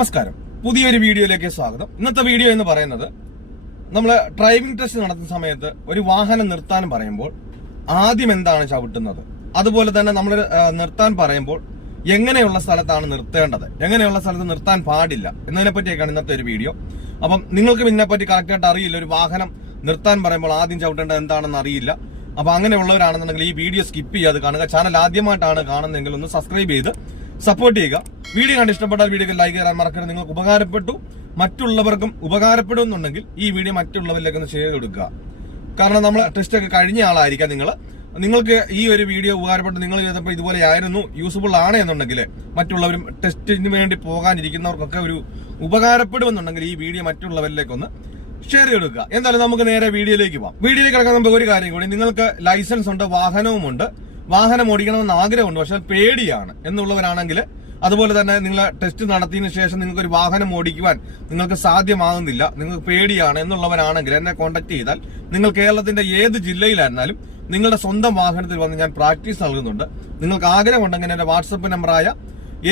നമസ്കാരം. പുതിയൊരു വീഡിയോയിലേക്ക് സ്വാഗതം. ഇന്നത്തെ വീഡിയോ എന്ന് പറയുന്നത് നമ്മൾ ഡ്രൈവിംഗ് ടെസ്റ്റ് നടത്തുന്ന സമയത്ത് ഒരു വാഹനം നിർത്താൻ പറയുമ്പോൾ ആദ്യം എന്താണ് ചവിട്ടുന്നത്? അതുപോലെ തന്നെ നമ്മൾ നിർത്താൻ പറയുമ്പോൾ എങ്ങനെയുള്ള സ്ഥലത്താണ് നിർത്തേണ്ടത്? എങ്ങനെയുള്ള സ്ഥലത്ത് നിർത്താൻ പാടില്ല? എന്നതിനെ പറ്റിയൊക്കെയാണ് ഇന്നത്തെ ഒരു വീഡിയോ. അപ്പം നിങ്ങൾക്ക് ഇതിനെപ്പറ്റി കറക്റ്റായിട്ട് അറിയില്ല. ഒരു വാഹനം നിർത്താൻ പറയുമ്പോൾ ആദ്യം ചവിട്ടേണ്ടത് എന്താണെന്ന് അറിയില്ല. അപ്പൊ അങ്ങനെയുള്ളവരാണെന്നുണ്ടെങ്കിൽ ഈ വീഡിയോ സ്കിപ്പ് ചെയ്യാതെ കാണുക. ചാനൽ ആദ്യമായിട്ടാണ് കാണുന്നതെങ്കിൽ ഒന്ന് സബ്സ്ക്രൈബ് ചെയ്ത് സപ്പോർട്ട് ചെയ്യുക. വീഡിയോ കണ്ട് ഇഷ്ടപ്പെട്ടാൽ വീഡിയോക്ക് ലൈക്ക് ചെയ്യാൻ മറക്കരുത്. നിങ്ങൾക്ക് ഉപകാരപ്പെട്ടു മറ്റുള്ളവർക്കും ഉപകാരപ്പെടുമെന്നുണ്ടെങ്കിൽ ഈ വീഡിയോ മറ്റുള്ളവരിലേക്ക് ഒന്ന് ഷെയർ കൊടുക്കുക കാരണം നമ്മൾ ടെസ്റ്റ് ഒക്കെ കഴിഞ്ഞ ആളായിരിക്കാം നിങ്ങൾ നിങ്ങൾക്ക് ഈ ഒരു വീഡിയോ ഉപകാരപ്പെട്ട് നിങ്ങൾ ചെയ്തപ്പോൾ ഇതുപോലെ ആയിരുന്നു യൂസ്ഫുൾ ആണ് എന്നുണ്ടെങ്കിൽ മറ്റുള്ളവരും ടെസ്റ്റിന് വേണ്ടി പോകാനിരിക്കുന്നവർക്കൊക്കെ ഒരു ഉപകാരപ്പെടുമെന്നുണ്ടെങ്കിൽ ഈ വീഡിയോ മറ്റുള്ളവരിലേക്ക് ഒന്ന് ഷെയർ ചെയ്തെടുക്കുക. എന്തായാലും നമുക്ക് നേരെ വീഡിയോയിലേക്ക് പോകാം വീഡിയോയിലേക്ക് കിടക്കാൻ നമുക്ക് ഒരു കാര്യം കൂടി. നിങ്ങൾക്ക് ലൈസൻസ് ഉണ്ട് വാഹനവുമുണ്ട്. വാഹനം ഓടിക്കണമെന്ന് ആഗ്രഹമുണ്ട് പക്ഷെ പേടിയാണ്. എന്നുള്ളവരാണെങ്കിൽ അതുപോലെ തന്നെ നിങ്ങൾ ടെസ്റ്റ് നടത്തിയതിനു ശേഷം നിങ്ങൾക്ക് ഒരു വാഹനം ഓടിക്കുവാൻ നിങ്ങൾക്ക് സാധ്യമാകുന്നില്ല നിങ്ങൾക്ക് പേടിയാണ് എന്നുള്ളവരാണെങ്കിൽ എന്നെ കോൺടാക്ട് ചെയ്താൽ നിങ്ങൾ കേരളത്തിന്റെ ഏത് ജില്ലയിലായിരുന്നാലും നിങ്ങളുടെ സ്വന്തം വാഹനത്തിൽ വന്ന് ഞാൻ പ്രാക്ടീസ് നൽകുന്നുണ്ട്. നിങ്ങൾക്ക് ആഗ്രഹമുണ്ടെങ്കിൽ എന്റെ വാട്സപ്പ് നമ്പറായ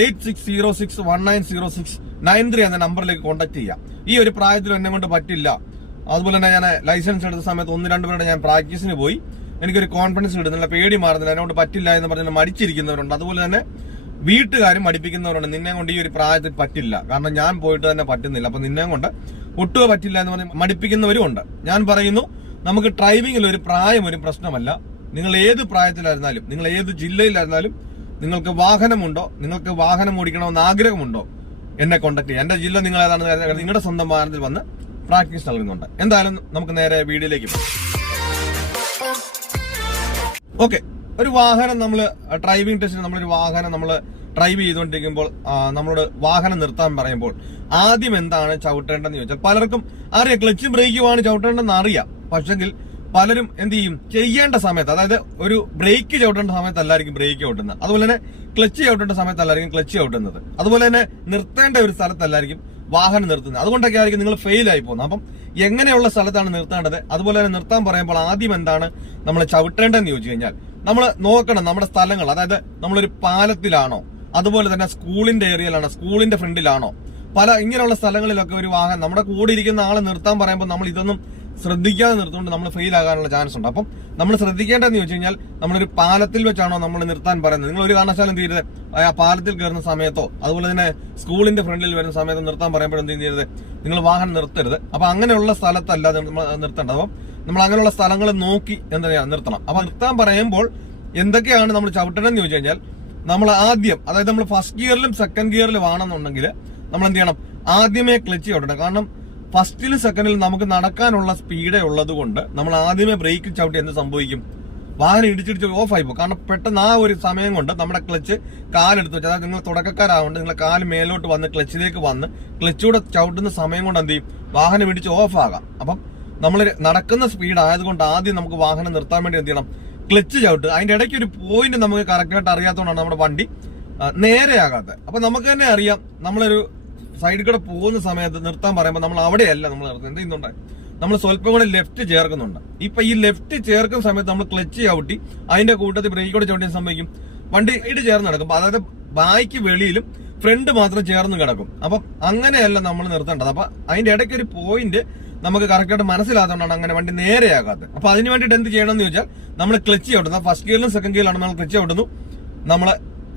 eight six zero six one nine zero six nine three എന്ന നമ്പറിലേക്ക് കോൺടാക്ട് ചെയ്യാം. ഈ ഒരു പ്രായത്തിൽ എന്നെ കൊണ്ട് പറ്റില്ല. അതുപോലെ തന്നെ ഞാൻ ലൈസൻസ് എടുത്ത സമയത്ത് ഒന്ന് രണ്ട് പേരുടെ ഞാൻ പ്രാക്ടീസിന് പോയി. എനിക്കൊരു കോൺഫിഡൻസ് കിട്ടുന്നില്ല പേടി മാറുന്നില്ല. എന്നോട് പറ്റില്ല എന്ന് പറഞ്ഞ് മടിച്ചിരിക്കുന്നവരുണ്ട്. അതുപോലെ തന്നെ വീട്ടുകാരും മടിപ്പിക്കുന്നവരുണ്ട്. നിന്നെ കൊണ്ട് ഈ ഒരു പ്രായത്തിൽ പറ്റില്ല. കാരണം ഞാൻ പോയിട്ട് തന്നെ പറ്റുന്നില്ല. അപ്പൊ നിന്നെ കൊണ്ട് ഒട്ടുക പറ്റില്ല എന്ന് പറഞ്ഞ് മടിപ്പിക്കുന്നവരും ഉണ്ട്. ഞാൻ പറയുന്നു നമുക്ക് ഡ്രൈവിംഗിൽ ഒരു പ്രായം ഒരു പ്രശ്നമല്ല. നിങ്ങൾ ഏത് പ്രായത്തിലായിരുന്നാലും നിങ്ങൾ ഏത് ജില്ലയിലായിരുന്നാലും നിങ്ങൾക്ക് വാഹനമുണ്ടോ നിങ്ങൾക്ക് വാഹനം ഓടിക്കണമെന്ന് ആഗ്രഹമുണ്ടോ എന്നെ കോൺടാക്ട് ചെയ്യാം. എന്റെ ജില്ല നിങ്ങൾ ഏതാണ് നിങ്ങളുടെ സ്വന്തം വാഹനത്തിൽ വന്ന് പ്രാക്ടീസ് നൽകുന്നുണ്ട്. എന്തായാലും നമുക്ക് നേരെ വീഡിയോയിലേക്ക് പോകാം. ഓക്കെ ഒരു വാഹനം നമ്മൾ ഡ്രൈവിംഗ് ടെസ്റ്റിന് നമ്മളൊരു വാഹനം നമ്മൾ ഡ്രൈവ് ചെയ്തുകൊണ്ടിരിക്കുമ്പോൾ നമ്മളോട് വാഹനം നിർത്താൻ പറയുമ്പോൾ ആദ്യം എന്താണ് ചവിട്ടേണ്ടതെന്ന് ചോദിച്ചാൽ പലർക്കും അറിയാം. ക്ലച്ച് ബ്രേക്കുമാണ് ചവിട്ടേണ്ടതെന്ന് അറിയാം. പക്ഷെങ്കിൽ പലരും എന്ത് ചെയ്യും? ചെയ്യേണ്ട സമയത്ത് അതായത് ഒരു ബ്രേക്ക് ചവിട്ടേണ്ട സമയത്തല്ലായിരിക്കും ബ്രേക്ക് ചവിട്ടുന്നത്. അതുപോലെ തന്നെ ക്ലച്ച് ചവിട്ടേണ്ട സമയത്തല്ലായിരിക്കും ക്ലച്ച് ചവിട്ടുന്നത്. അതുപോലെ തന്നെ നിർത്തേണ്ട ഒരു സ്ഥലത്തല്ലായിരിക്കും വാഹനം നിർത്തുന്നത്. അതുകൊണ്ടൊക്കെ ആയിരിക്കും നിങ്ങൾ ഫെയിൽ ആയി പോകുന്നത്. അപ്പം എങ്ങനെയുള്ള സ്ഥലത്താണ് നിർത്തേണ്ടത്? അതുപോലെ തന്നെ നിർത്താൻ പറയുമ്പോൾ ആദ്യം എന്താണ്? നമ്മൾ ചവിട്ടേണ്ടതെന്ന് ചോദിച്ചു കഴിഞ്ഞാൽ നമ്മൾ നോക്കണം നമ്മുടെ സ്ഥലങ്ങൾ. അതായത് നമ്മളൊരു പാലത്തിലാണോ? അതുപോലെ തന്നെ സ്കൂളിന്റെ ഏരിയയിലാണോ? സ്കൂളിന്റെ ഫ്രണ്ടിലാണോ? പല ഇങ്ങനെയുള്ള സ്ഥലങ്ങളിലൊക്കെ ഒരു വാഹനം നമ്മുടെ കൂടെ ഇരിക്കുന്ന ആളെ നിർത്താൻ പറയുമ്പോൾ നമ്മൾ ഇതൊന്നും ശ്രദ്ധിക്കാതെ നിർത്തുകൊണ്ട് നമ്മൾ ഫെയിൽ ആകാനുള്ള ചാൻസ് ഉണ്ട്. അപ്പം നമ്മൾ ശ്രദ്ധിക്കേണ്ടതെന്ന് ചോദിച്ചു കഴിഞ്ഞാൽ നമ്മളൊരു പാലത്തിൽ വെച്ചാണോ നമ്മൾ നിർത്താൻ പറയുന്നത്? നിങ്ങൾ ഒരു കാരണവശാലും ചെയ്യരുത്. ആ പാലത്തിൽ കയറുന്ന സമയത്തോ അതുപോലെ തന്നെ സ്കൂളിന്റെ ഫ്രണ്ടിൽ വരുന്ന സമയത്ത് നിർത്താൻ പറയുമ്പോൾ എന്ത് ചെയ്യരുത്. നിങ്ങൾ വാഹനം നിർത്തരുത്. അപ്പൊ അങ്ങനെയുള്ള സ്ഥലത്തല്ല നമ്മൾ നിർത്തേണ്ടത് അപ്പം നമ്മൾ അങ്ങനെയുള്ള സ്ഥലങ്ങൾ നോക്കി എന്താ നിർത്തണം. അപ്പൊ നിർത്താൻ പറയുമ്പോൾ എന്തൊക്കെയാണ് നമ്മൾ ചവിട്ടണമെന്ന് ചോദിച്ചു കഴിഞ്ഞാൽ നമ്മൾ ആദ്യം അതായത് നമ്മൾ ഫസ്റ്റ് ഗിയറിലും സെക്കൻഡ് ഗിയറിലും ആണെന്നുണ്ടെങ്കിൽ നമ്മൾ എന്ത് ചെയ്യണം? ആദ്യമേ ക്ലച്ച് ചവിട്ടണം. കാരണം ഫസ്റ്റിലും സെക്കൻഡിൽ നമുക്ക് നടക്കാനുള്ള സ്പീഡേ ഉള്ളത് കൊണ്ട് നമ്മൾ ആദ്യമേ ബ്രേക്ക് ചവിട്ടി എന്ത് സംഭവിക്കും? വാഹനം ഇടിച്ചിടിച്ച് ഓഫായി പോകും. കാരണം പെട്ടെന്ന് ആ ഒരു സമയം കൊണ്ട് നമ്മുടെ ക്ലച്ച് കാലെടുത്ത് വെച്ച് അതായത് നിങ്ങൾ തുടക്കക്കാരാവുകൊണ്ട് നിങ്ങൾ കാൽ മേലോട്ട് വന്ന് ക്ലച്ചിലേക്ക് വന്ന് ക്ലച്ചൂടെ ചവിട്ടുന്ന സമയം കൊണ്ട് എന്ത് ചെയ്യും? വാഹനം ഇടിച്ച് ഓഫാകാം. അപ്പം നമ്മൾ നടക്കുന്ന സ്പീഡ് ആയതുകൊണ്ട് ആദ്യം നമുക്ക് വാഹനം നിർത്താൻ വേണ്ടി എന്ത് ചെയ്യണം? ക്ലച്ച് ചവിട്ട്. അതിന്റെ ഇടയ്ക്ക് ഒരു പോയിന്റ് നമുക്ക് കറക്റ്റായിട്ട് അറിയാത്തതുകൊണ്ടാണ് നമ്മുടെ വണ്ടി നേരെയാകാത്തത് അപ്പൊ നമുക്ക് തന്നെ അറിയാം നമ്മളൊരു സൈഡിൽ കൂടെ പോകുന്ന സമയത്ത് നിർത്താൻ പറയുമ്പോൾ നമ്മൾ അവിടെയല്ല നമ്മൾ നിർത്തുന്നത്. എന്ത് ചെയ്യുന്നുണ്ട് നമ്മൾ സ്വല്പം കൂടെ ലെഫ്റ്റ് ചേർക്കുന്നുണ്ട്. ഇപ്പൊ ഈ ലെഫ്റ്റ് ചേർക്കുന്ന സമയത്ത് നമ്മൾ ക്ലച്ച് ചവിട്ടി അതിന്റെ കൂട്ടത്തിൽ ബ്രേക്ക് കൂടെ ചവിട്ടി സംഭവിക്കും. വണ്ടി ഇട്ട് ചേർന്ന് നടക്കും. അതായത് ബാക്ക് വെളിയിലും ഫ്രണ്ട് മാത്രം ചേർന്ന് കിടക്കും. അപ്പം അങ്ങനെയല്ല നമ്മൾ നിർത്തേണ്ടത്. അപ്പൊ അതിന്റെ ഇടയ്ക്ക് ഒരു പോയിന്റ് നമുക്ക് കറക്റ്റായിട്ട് മനസ്സിലാത്തതുകൊണ്ടാണ് അങ്ങനെ വണ്ടി നേരെയാകാത്തത് അപ്പൊ അതിന് വേണ്ടിയിട്ട് എന്ത് ചെയ്യണമെന്ന് ചോദിച്ചാൽ നമ്മൾ ക്ലച്ച് ചവിട്ടുന്നു ഫസ്റ്റ് ഗിയറിലും സെക്കൻഡ് ഗിയറിലാണ് നമ്മൾ ക്ലച്ച് ചവിട്ടുന്നു നമ്മൾ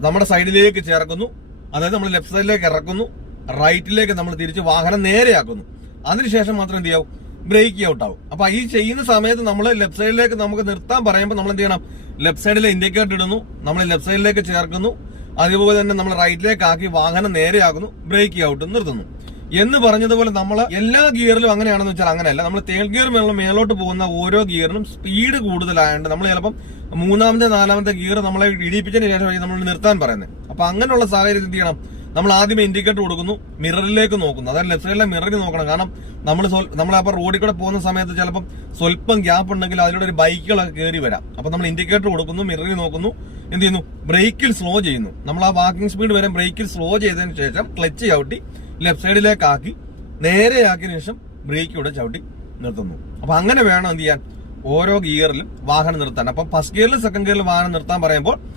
നമ്മുടെ സൈഡിലേക്ക് ചേർക്കുന്നു. അതായത് നമ്മൾ ലെഫ്റ്റ് സൈഡിലേക്ക് ഇറക്കുന്നു. റൈറ്റിലേക്ക് നമ്മൾ തിരിച്ച് വാഹനം നേരെയാക്കുന്നു. അതിനുശേഷം മാത്രം എന്ത് ചെയ്യാവും? ബ്രേക്ക് ഔട്ട് ആവും. അപ്പൊ ഈ ചെയ്യുന്ന സമയത്ത് നമ്മൾ ലെഫ്റ്റ് സൈഡിലേക്ക് നമുക്ക് നിർത്താൻ പറയുമ്പോൾ നമ്മൾ എന്ത് ചെയ്യണം? ലെഫ്റ്റ് സൈഡിലെ ഇൻഡിക്കേറ്റർ ഇടുന്നു. നമ്മൾ ലെഫ്റ്റ് സൈഡിലേക്ക് ചേർക്കുന്നു. അതുപോലെ തന്നെ നമ്മൾ റൈറ്റിലേക്ക് ആക്കി വാഹനം നേരെയാക്കുന്നു. ബ്രേക്ക് ഔട്ട് നിർത്തുന്നു. എന്ന് പറഞ്ഞതുപോലെ നമ്മൾ എല്ലാ ഗിയറിലും അങ്ങനെയാണെന്ന് വെച്ചാൽ അങ്ങനെയല്ല. നമ്മൾ തേൾ ഗിയർ മേളിൽ മേലോട്ട് പോകുന്ന ഓരോ ഗിയറിനും സ്പീഡ് കൂടുതലായതുകൊണ്ട് നമ്മൾ ചിലപ്പം മൂന്നാമത്തെ നാലാമത്തെ ഗിയർ നമ്മളെ ഇടിപ്പിച്ചതിന് ശേഷം നമ്മൾ നിർത്താൻ പറയുന്നത്. അപ്പൊ അങ്ങനെയുള്ള സാഹചര്യം എന്ത് ചെയ്യണം? നമ്മൾ ആദ്യമേ ഇൻഡിക്കേറ്റർ കൊടുക്കുന്നു മിററിലേക്ക് നോക്കുന്നു. അതായത് ലെഫ്റ്റ് സൈഡിലെ മിററിൽ നോക്കണം. കാരണം നമ്മൾ നമ്മൾ അപ്പൊ റോഡിൽ കൂടെ പോകുന്ന സമയത്ത് ചിലപ്പം സ്വല്പം ഗ്യാപ്പ് ഉണ്ടെങ്കിൽ അതിലൂടെ ഒരു ബൈക്കുകളൊക്കെ കയറി വരാം. അപ്പൊ നമ്മൾ ഇൻഡിക്കേറ്റർ കൊടുക്കുന്നു മിററിൽ നോക്കുന്നു. എന്ത് ചെയ്യുന്നു? ബ്രേക്കിൽ സ്ലോ ചെയ്യുന്നു. നമ്മൾ ആ വാക്കിംഗ് സ്പീഡ് വരെ ബ്രേക്കിൽ സ്ലോ ചെയ്തതിന് ശേഷം ക്ലച്ച് ചവിട്ടി ലെഫ്റ്റ് സൈഡിലേക്ക് ആക്കി നേരെയാക്കിയതിനു ശേഷം ബ്രേക്ക് ഇവിടെ ചവിട്ടി നിർത്തുന്നു. അപ്പൊ അങ്ങനെ വേണം എന്ത് ചെയ്യാൻ? ഓരോ ഗിയറിലും വാഹനം നിർത്താൻ. അപ്പം ഫസ്റ്റ് ഗിയറിലും സെക്കൻഡ് ഗിയറിലും വാഹനം നിർത്താൻ പറയുമ്പോൾ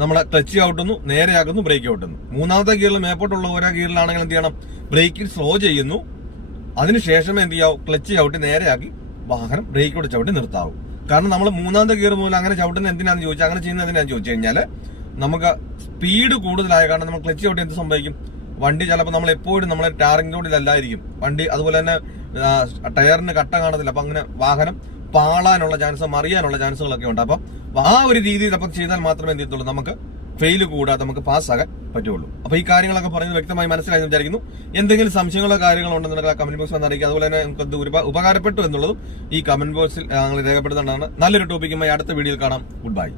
നമ്മൾ ക്ലച്ച് ഔട്ടുന്നു നേരെയാക്കുന്നു ബ്രേക്ക് ഔട്ടുന്നു. മൂന്നാമത്തെ ഗിയറിൽ മേപ്പോട്ടുള്ള ഓരോ ഗിയറിലാണെങ്കിൽ എന്ത് ചെയ്യണം? ബ്രേക്കിൽ സ്ലോ ചെയ്യുന്നു. അതിനുശേഷം എന്ത് ചെയ്യാവും? ക്ലച്ച് ചവിട്ടി നേരെയാക്കി വാഹനം ബ്രേക്കോട് ചവിട്ടി നിർത്താവും. കാരണം നമ്മൾ മൂന്നാമത്തെ ഗിയർ മുതൽ അങ്ങനെ ചവിട്ടുന്ന എന്തിനാന്ന് ചോദിച്ചാൽ അങ്ങനെ ചെയ്യുന്നത് എന്തിനാന്ന് ചോദിച്ചു കഴിഞ്ഞാൽ നമുക്ക് സ്പീഡ് കൂടുതലായ കാരണം നമ്മൾ ക്ലച്ച് ചവിട്ടി എന്ത് സംഭവിക്കും? വണ്ടി ചിലപ്പോൾ നമ്മൾ എപ്പോഴും നമ്മളെ ടാറിംഗ് റോഡിലല്ലായിരിക്കും വണ്ടി അതുപോലെ തന്നെ ടയറിന് കട്ട കാണത്തില്ല. അപ്പം അങ്ങനെ വാഹനം പാളാനുള്ള ചാൻസ് മറിയാനുള്ള ചാൻസുകളൊക്കെ ഉണ്ട്. അപ്പം ആ ഒരു രീതിയിൽ അപ്പം ചെയ്താൽ മാത്രമേ എന്ത് ചെയ്യത്തുള്ളൂ? നമുക്ക് ഫെയിൽ കൂടാതെ നമുക്ക് പാസ്സാകാൻ പറ്റുള്ളൂ. അപ്പൊ ഈ കാര്യങ്ങളൊക്കെ പറയുന്നത് വ്യക്തമായി മനസ്സിലായി വിചാരിക്കുന്നു. എന്തെങ്കിലും സംശയങ്ങളോ കാര്യങ്ങളോ ഉണ്ടെന്നുണ്ടെങ്കിൽ ആ കമന്റ് ബോക്സിൽ അറിയിക്കുക. അതുപോലെ തന്നെ നമുക്ക് ഇത് ഒരുപാട് ഉപകാരപ്പെട്ടു എന്നുള്ളതും ഈ കമന്റ് ബോക്സിൽ ഞങ്ങൾ രേഖപ്പെടുത്തേണ്ടതാണ്. നല്ലൊരു ടോപ്പിക്കുമായി അടുത്ത വീഡിയോയിൽ കാണാം. Good bye